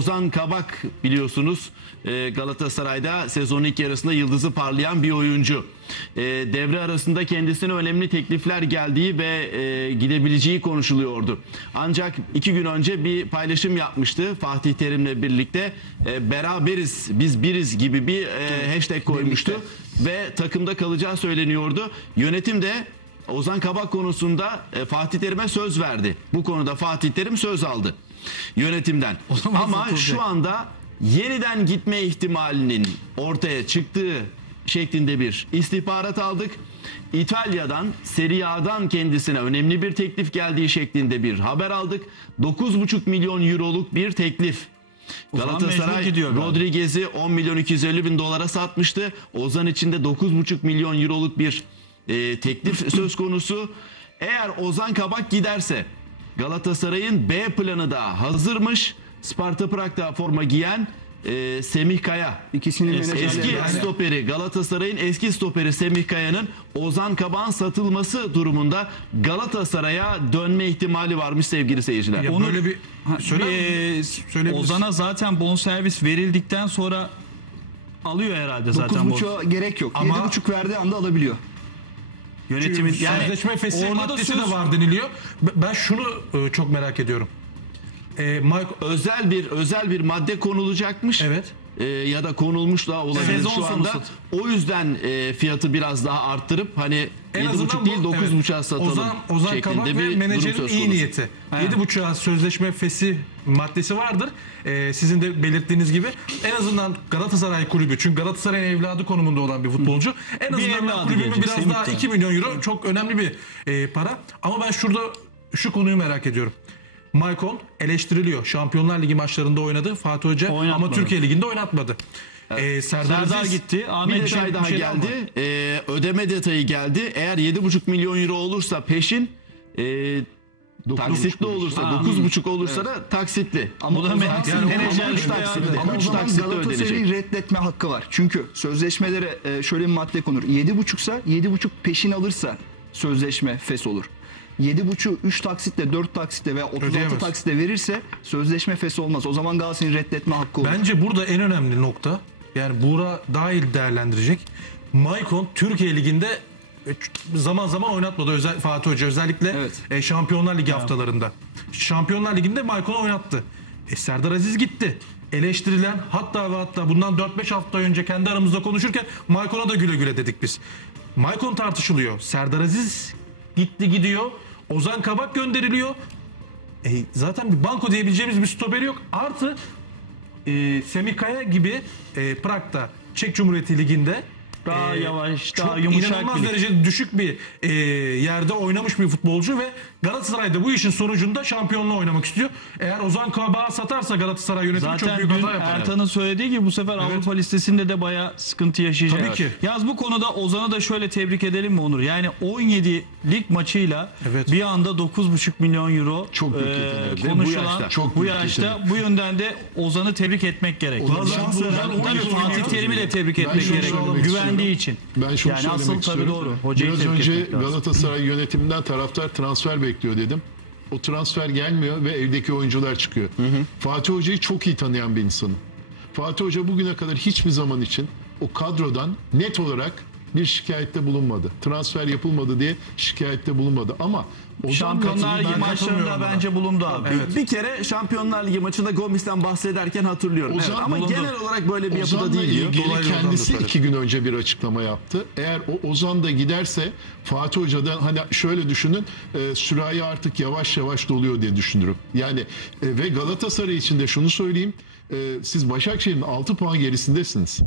Ozan Kabak biliyorsunuz e, Galatasaray'da sezonun ilk yarısında yıldızı parlayan bir oyuncu. E, devre arasında kendisine önemli teklifler geldiği ve e, gidebileceği konuşuluyordu. Ancak iki gün önce bir paylaşım yapmıştı Fatih Terim'le birlikte. E, beraberiz, biz biriz gibi bir e, hashtag koymuştu. Ve takımda kalacağı söyleniyordu. Yönetim de Ozan Kabak konusunda e, Fatih Terim'e söz verdi. Bu konuda Fatih Terim söz aldı yönetimden. Ama şu anda yeniden gitme ihtimalinin ortaya çıktığı şeklinde bir istihbarat aldık. İtalya'dan, Serie A'dan kendisine önemli bir teklif geldiği şeklinde bir haber aldık. 9,5 milyon euroluk bir teklif. Galatasaray. Rodriguez'i 10 milyon 250 bin dolara satmıştı. Ozan için de 9,5 milyon euroluk bir e, teklif söz konusu. Eğer Ozan Kabak giderse Galatasaray'ın B planı da hazırmış. Sparta Prag'da forma giyen e, Semih Kaya. İkisinin Eski, menajerleri. eski stoperi Galatasaray'ın eski stoperi Semih Kaya'nın Ozan Kabak'ın satılması durumunda Galatasaray'a dönme ihtimali varmış sevgili seyirciler. Ya Onu- böyle bir söyle Ee, söyleyebilirsin. Ozan'a zaten bonservis verildikten sonra alıyor herhalde zaten bu 9.5'a gerek yok. Ama- 7.5 verdiği anda alabiliyor. Yönetimin. Yani Sözleşme fesih orada da maddesi söz- de var deniliyor. Ben şunu e, çok merak ediyorum. E, Mike, özel bir özel bir madde konulacakmış. Evet. Ee, ya da konulmuş da olabilir Sezon şu sonu anda. sat- O yüzden e, fiyatı biraz daha arttırıp hani en 7,5 azından değil bu- 9,5'a evet. satalım Ozan, Ozan Kabak şeklinde ve bir durum menajerin söz iyi konusu. niyeti. 7.5'a sözleşme fesih maddesi vardır. E, sizin de belirttiğiniz gibi en azından Galatasaray kulübü çünkü Galatasaray'ın evladı konumunda olan bir futbolcu. En azından ben evladı gelecek, biraz Semih daha de. 2 milyon euro çok önemli bir e, para. Ama ben şurada şu konuyu merak ediyorum. Maicon eleştiriliyor. Şampiyonlar Ligi maçlarında oynadı. Fatih Hoca ama Oynatmadı. Türkiye Ligi'nde oynatmadı. Ee, Serdar, Serdar Aziz- gitti. Bir Ahmet detay Can- daha şey geldi. Ee, ödeme detayı geldi. Eğer 7,5 milyon euro olursa peşin e, taksitli olursa Ha. 9,5 olursa da taksitli. Ama Bu da menajer- yani ama üç taksitli. yani. Ama Üç taksitle Galatasaray'ın ödenecek. reddetme hakkı var. Çünkü sözleşmelere e, şöyle bir madde konur. 7.5'sa 7.5 peşin alırsa sözleşme fes olur. 7.5'u 3 taksitle 4 taksitle veya 36 Ödeyemez. taksitle verirse sözleşme fes olmaz. O zaman Galatasaray'ın reddetme hakkı olur. Bence burada en önemli nokta yani Buğra daha iyi değerlendirecek. Maicon Türkiye Ligi'nde e, zaman zaman oynatmadı özel Fatih Hoca özellikle Evet. e, Şampiyonlar Ligi haftalarında. Şampiyonlar Ligi'nde Maicon'u oynattı. E, Serdar Aziz gitti. Eleştirilen hatta ve hatta bundan 4-5 hafta önce kendi aramızda konuşurken Maicon'a da güle güle dedik biz. Maicon tartışılıyor. Serdar Aziz gitti gidiyor. Ozan Kabak gönderiliyor. E, zaten bir banko diyebileceğimiz bir stoperi yok. Artı e, Semih Kaya gibi e, Prag'da Çek Cumhuriyeti Ligi'nde Daha e, yavaş, çok daha yumuşak inanılmaz bir lig. derecede düşük bir e, yerde oynamış bir futbolcu ve Galatasaray'da bu işin sonucunda şampiyonluğu oynamak istiyor. Eğer Ozan Kabak'ı satarsa Galatasaray yönetimi çok Zaten büyük dün hata yapar. Ertan'ın söylediği gibi bu sefer Avrupa listesinde de bayağı sıkıntı yaşayacak. Tabii ki. Yalnız bu konuda Ozan'ı da şöyle tebrik edelim mi Onur? Yani 17 lig maçıyla Evet. bir anda 9,5 milyon euro Çok büyük e. Ve bu konuşulan yaşta. Çok bu büyük yaşta bu yönden de Ozan'ı tebrik etmek gerek. Ozan- Ozan on tabii Fatih. Terim'i de tebrik Ben etmek gerek. Güvendiği için. Ben şunu yani söylemek asıl tabii doğru. Hocayı Biraz önce. Galatasaray yönetiminden taraftar transfer bekliyor dedim. O transfer gelmiyor ve evdeki oyuncular çıkıyor. Fatih Hoca'yı çok iyi tanıyan bir insanım. Fatih Hoca bugüne kadar hiçbir zaman için o kadrodan net olarak bir şikayette bulunmadı. Transfer yapılmadı diye şikayette bulunmadı. Ama Ozan Şampiyonlar Ligi maçlarında bence bulundu abi. Bir, bir kere Şampiyonlar Ligi maçında Gomis'ten bahsederken hatırlıyorum. Ozan Evet, ama bulundu. genel olarak böyle bir yapıda Ozan'la değil diyor. ilgili Dolaylı kendisi iki gün önce bir açıklama yaptı. Eğer o Ozan da giderse Fatih Hoca'dan hani şöyle düşünün e, sürahi artık yavaş yavaş doluyor diye düşünürüm. Yani e, ve Galatasaray için de şunu söyleyeyim. e, siz Başakşehir'in 6 puan gerisindesiniz.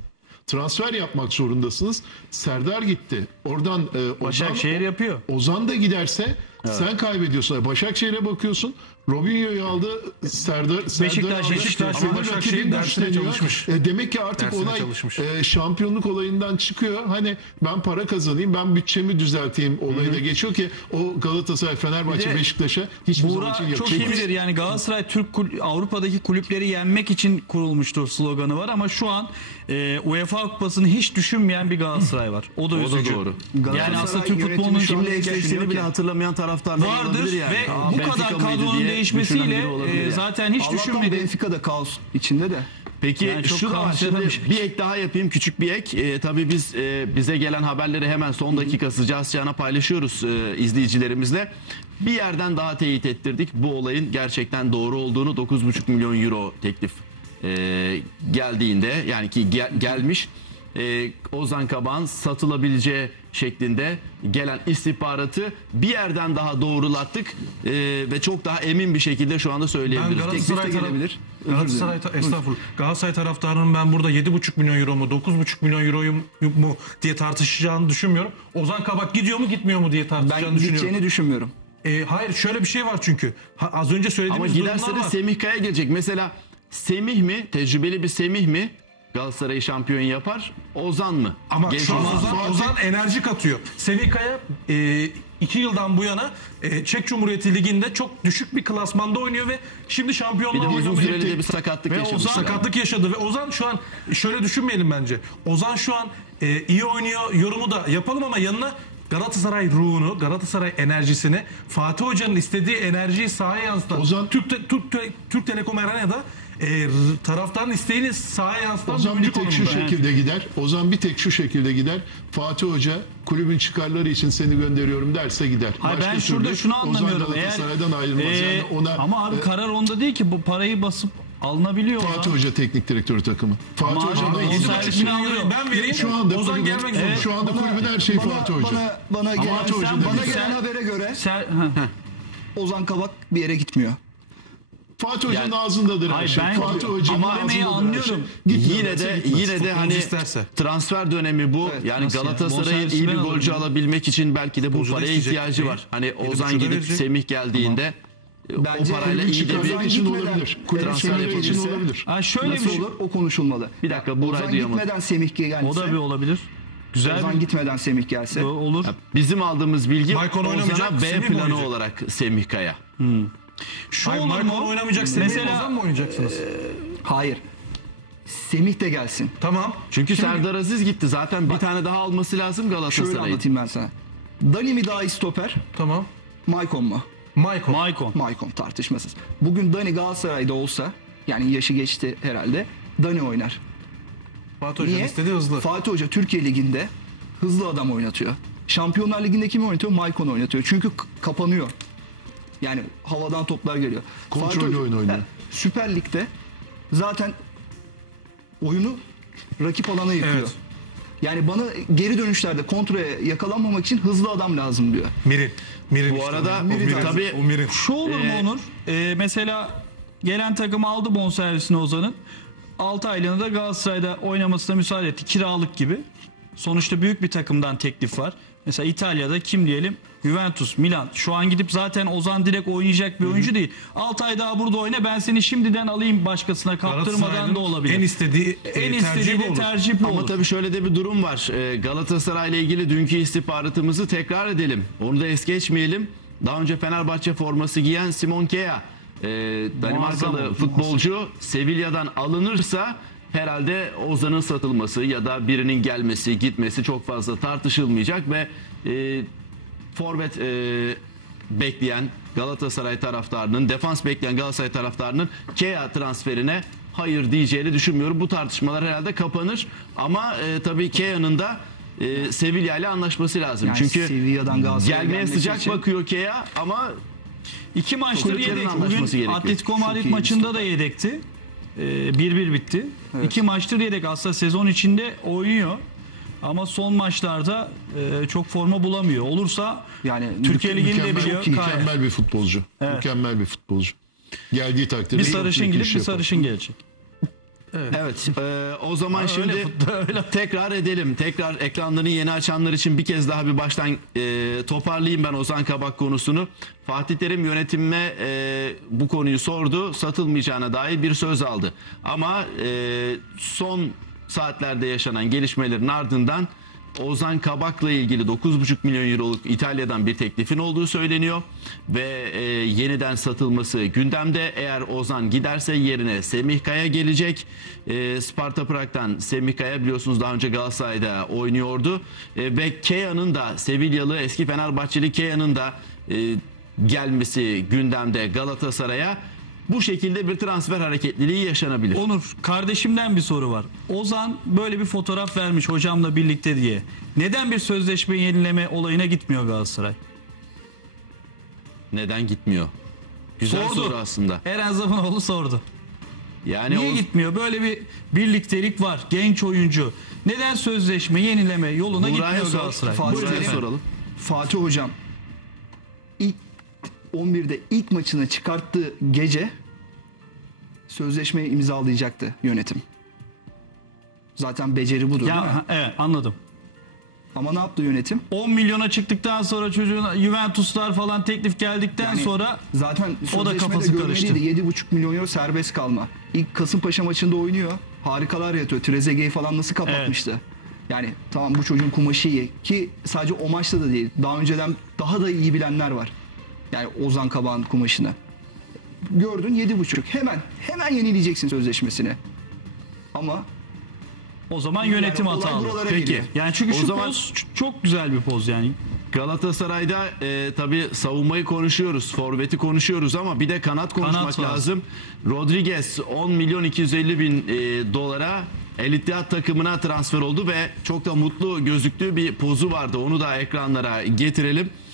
Transfer yapmak zorundasınız. Serdar gitti. Oradan e, Ozan, Başakşehir yapıyor. Ozan da giderse sen kaybediyorsun. Başakşehir'e bakıyorsun. Robinho'yu aldı. Serdar, Serdar Beşiktaş, aldı. Beşiktaş. Ama rakibin çalışmış. E, demek ki artık Dersine olay çalışmış. e, şampiyonluk olayından çıkıyor. Hani ben para kazanayım, ben bütçemi düzelteyim olayına geçiyor ki o Galatasaray, Fenerbahçe, Bir de Beşiktaş'a hiçbir zaman Buğra için çok iyi bilir yani Galatasaray Türk kul- Avrupa'daki kulüpleri yenmek için kurulmuştur sloganı var ama şu an e, UEFA Kupası'nı hiç düşünmeyen bir Galatasaray var. O da O da doğru. Yani aslında Türk futbolunun Şimdi düşünüyor bile hatırlamayan taraftarları vardır yani. ve Aa, bu Benfica kadar kadronun değişmesiyle e, zaten hiç Allah'tan düşünmedi. Benfica'da kaos içinde de. Peki Yani şu da var şimdi bir ek daha yapayım küçük bir ek. Ee, tabii biz e, bize gelen haberleri hemen son dakika sıcağı sıcağına paylaşıyoruz e, izleyicilerimizle. Bir yerden daha teyit ettirdik bu olayın gerçekten doğru olduğunu 9,5 milyon euro teklif e, geldiğinde yani ki gel- gelmiş e, Ozan Kabak'ın satılabileceği şeklinde gelen istihbaratı bir yerden daha doğrulattık e, ve çok daha emin bir şekilde şu anda Ben söyleyebiliriz. Galatasaray, Teklif de taraf- gelebilir. Galatasaray, ta- estağfurullah. Galatasaray taraftarının ben burada 7,5 milyon euro mu 9,5 milyon euro mu diye tartışacağını düşünmüyorum. Ozan Kabak gidiyor mu gitmiyor mu diye tartışacağını Ben düşünüyorum. gideceğini düşünmüyorum. E, hayır şöyle bir şey var çünkü. Ha, az önce Ama söylediğimiz giderse durumlar de. Semih Kaya gelecek. Mesela Semih mi? Tecrübeli bir Semih mi? Galatasaray'ı şampiyon yapar. Ozan mı? Ama Genç şu an Ozan. Ozan, Ozan enerji katıyor. Semih Kaya e, iki yıldan bu yana e, Çek Cumhuriyeti Ligi'nde çok düşük bir klasmanda oynuyor ve şimdi Bir de şampiyonluğa uzun oynamıyor. süreli de bir sakatlık Ve yaşamış. Ozan sakatlık yaşadı ve Ozan şu an şöyle düşünmeyelim bence. Ozan şu an e, iyi oynuyor yorumu da yapalım ama yanına Galatasaray ruhunu, Galatasaray enerjisini, Fatih Hoca'nın istediği enerjiyi sahaya yansıtan Ozan- Türk, Te- Türk, Te- Türk Telekom Arena'da e, taraftarın isteğini sahaya yansıtan Ozan bir bir tek şu şekilde gider. Ozan bir tek şu şekilde gider. Fatih Hoca kulübün çıkarları için seni gönderiyorum derse gider. Hayır Başka ben şurada türlü şunu anlamıyorum. Ozan Eğer Galatasaray'dan ayrılmaz. Ee, yani ona ama abi e, karar onda değil ki bu parayı basıp alınabiliyor. Fatih. Hoca teknik direktörü takımı. Fatih Ama Hoca da yedi alıyor. Ben vereyim. Şu anda Ozan kulübün- gelmek zorunda. Şu anda kulübün her şeyi Fatih Hoca. Bana, bana gelen, Fatih Hoca sen, bana gelen Sen- habere göre Ser, ha. Ozan Kabak bir yere gitmiyor. Fatih Hoca'nın Yani- ağzındadır her Hayır, şey. ben- Fatih Hoca'nın ama ağzındadır şey. anlıyorum. Gitmiyor Yine de gitmez. yine de hani isterse. transfer dönemi bu. Evet, yani? Galatasaray'ın iyi bir golcü alırım. alabilmek için belki de bu Futbolcu paraya ihtiyacı değil. var. Hani Ozan gidip verecek. Semih geldiğinde e, Bence o parayla iyi de bir için olabilir. Transfer yapabilirse- olabilir. Ha şöyle Nasıl bir şey. olur? O konuşulmalı. Bir dakika, Buray Ozan duyamadı. gitmeden Semih gelse. O da bir olabilir. Güzel Ozan bir gitmeden Semih gelse. o- olur. Bizim aldığımız bilgi Ozan'a B mi planı oynayacak? olarak Semih Kaya. Şu Hayır, olur Maicon mu? oynamayacak. Semih Mesela Ozan mı oynayacaksınız? Hayır. Semih de gelsin. Tamam. Çünkü Serdar Aziz gitti. Zaten bir tane daha alması lazım Şöyle Galatasaray'ın. anlatayım ben sana. Dani mi daha iyi stoper? Tamam. Maicon mu? Michael. Maicon. Maicon tartışmasız. Bugün Dani Galatasaray'da olsa yani yaşı geçti herhalde. Dani oynar. Fatih Hoca'nın Niye? istediği hızlı. Fatih Hoca Türkiye Ligi'nde hızlı adam oynatıyor. Şampiyonlar Ligi'nde kimi oynatıyor? Maicon oynatıyor. Çünkü kapanıyor. Yani havadan toplar geliyor. Kontrollü Fatih oyun oynuyor. Ha, Süper Lig'de zaten oyunu rakip alana yıkıyor. Evet. Yani bana geri dönüşlerde kontraya yakalanmamak için hızlı adam lazım diyor. Mirin. Mirin Bu işte arada o Mirin. tabii- o Mirin. Şu olur mu Ee, Onur? Ee, mesela gelen takım aldı bonservisini Ozan'ın. 6 aylığına da Galatasaray'da oynamasına müsaade etti. Kiralık gibi. Sonuçta büyük bir takımdan teklif var. Mesela İtalya'da kim diyelim? Juventus, Milan. Şu an gidip zaten Ozan direkt oynayacak bir oyuncu değil. 6 ay daha burada oyna ben seni şimdiden alayım başkasına kaptırmadan da olabilir. En istediği en en istediği de olur. tercih bu Ama olur. tabii şöyle de bir durum var. Ee, Galatasaray ile ilgili dünkü istihbaratımızı tekrar edelim. Onu da es geçmeyelim. Daha önce Fenerbahçe forması giyen Simon Kea, e, Danimarkalı olur, futbolcu Sevilla'dan alınırsa herhalde Ozan'ın satılması ya da birinin gelmesi, gitmesi çok fazla tartışılmayacak ve e, forvet e, bekleyen Galatasaray taraftarının, defans bekleyen Galatasaray taraftarının Kea transferine hayır diyeceğini düşünmüyorum. Bu tartışmalar herhalde kapanır. Ama e, tabii Kea'nın da e, Sevilla ile anlaşması lazım. Yani Çünkü Sevilla'dan Galatasaray'a gelmeye sıcak için- bakıyor Kea ama İki maçtır yedek. Bugün gerekiyor. Atletico Madrid maçında da yedekti. Ee, 1-1 bitti. İki maçtır yedek. Aslında sezon içinde oynuyor. Ama son maçlarda e, çok forma bulamıyor. Olursa Yani Türkiye Ligi'ni de Mükemmel, biliyor. Mükemmel bir futbolcu. Mükemmel bir futbolcu. Geldiği takdirde Bir sarışın gidip bir yapar. sarışın gelecek. Evet. e, o zaman şimdi tekrar edelim. Tekrar ekranlarını yeni açanlar için bir kez daha bir baştan e, toparlayayım ben Ozan Kabak konusunu. Fatih Terim yönetimime e, bu konuyu sordu. Satılmayacağına dair bir söz aldı. Ama e, son saatlerde yaşanan gelişmelerin ardından Ozan Kabak'la ilgili 9,5 milyon euroluk İtalya'dan bir teklifin olduğu söyleniyor ve e, yeniden satılması gündemde. Eğer Ozan giderse yerine Semih Kaya gelecek. E, Sparta Prag'dan Semih Kaya biliyorsunuz daha önce Galatasaray'da oynuyordu. E, ve Kea'nın da Sevilyalı eski Fenerbahçeli Kea'nın da e, gelmesi gündemde Galatasaray'a bu şekilde bir transfer hareketliliği yaşanabilir. Onur kardeşimden bir soru var. Ozan böyle bir fotoğraf vermiş hocamla birlikte diye. Neden bir sözleşme yenileme olayına gitmiyor Galatasaray? Neden gitmiyor? Güzel Sordu. soru aslında. Eren Zamanoğlu sordu. Yani Niye o- gitmiyor? Böyle bir birliktelik var. Genç oyuncu. Neden sözleşme yenileme yoluna Buraya gitmiyor sor. Galatasaray? Fatih Terim. soralım. Fatih Hocam 11'de ilk maçına çıkarttığı gece sözleşmeyi imzalayacaktı yönetim. Zaten beceri budur değil mi? Ya, evet anladım. Ama ne yaptı yönetim? 10 milyona çıktıktan sonra çocuğun Juventuslar falan teklif geldikten Yani sonra zaten O da kafası karıştı. 7,5 milyon euro serbest kalma. İlk Kasımpaşa maçında oynuyor. Harikalar yatıyor. Trezeguet'i falan nasıl kapatmıştı. Yani tamam bu çocuğun kumaşı iyi. Ki sadece o maçta da değil. Daha önceden daha da iyi bilenler var. Yani Ozan Kabak'ın kumaşını. Gördün 7,5. Hemen hemen yenileyeceksin sözleşmesini. Ama o zaman yönetim olay hatalı. Peki. geliyor. Yani çünkü O şu zaman- poz çok güzel bir poz yani. Galatasaray'da e, tabii savunmayı konuşuyoruz, forveti konuşuyoruz ama bir de kanat konuşmak Kanat lazım. Rodriguez 10 milyon 250 bin e, dolara El İttihat takımına transfer oldu ve çok da mutlu gözüktüğü bir pozu vardı. Onu da ekranlara getirelim.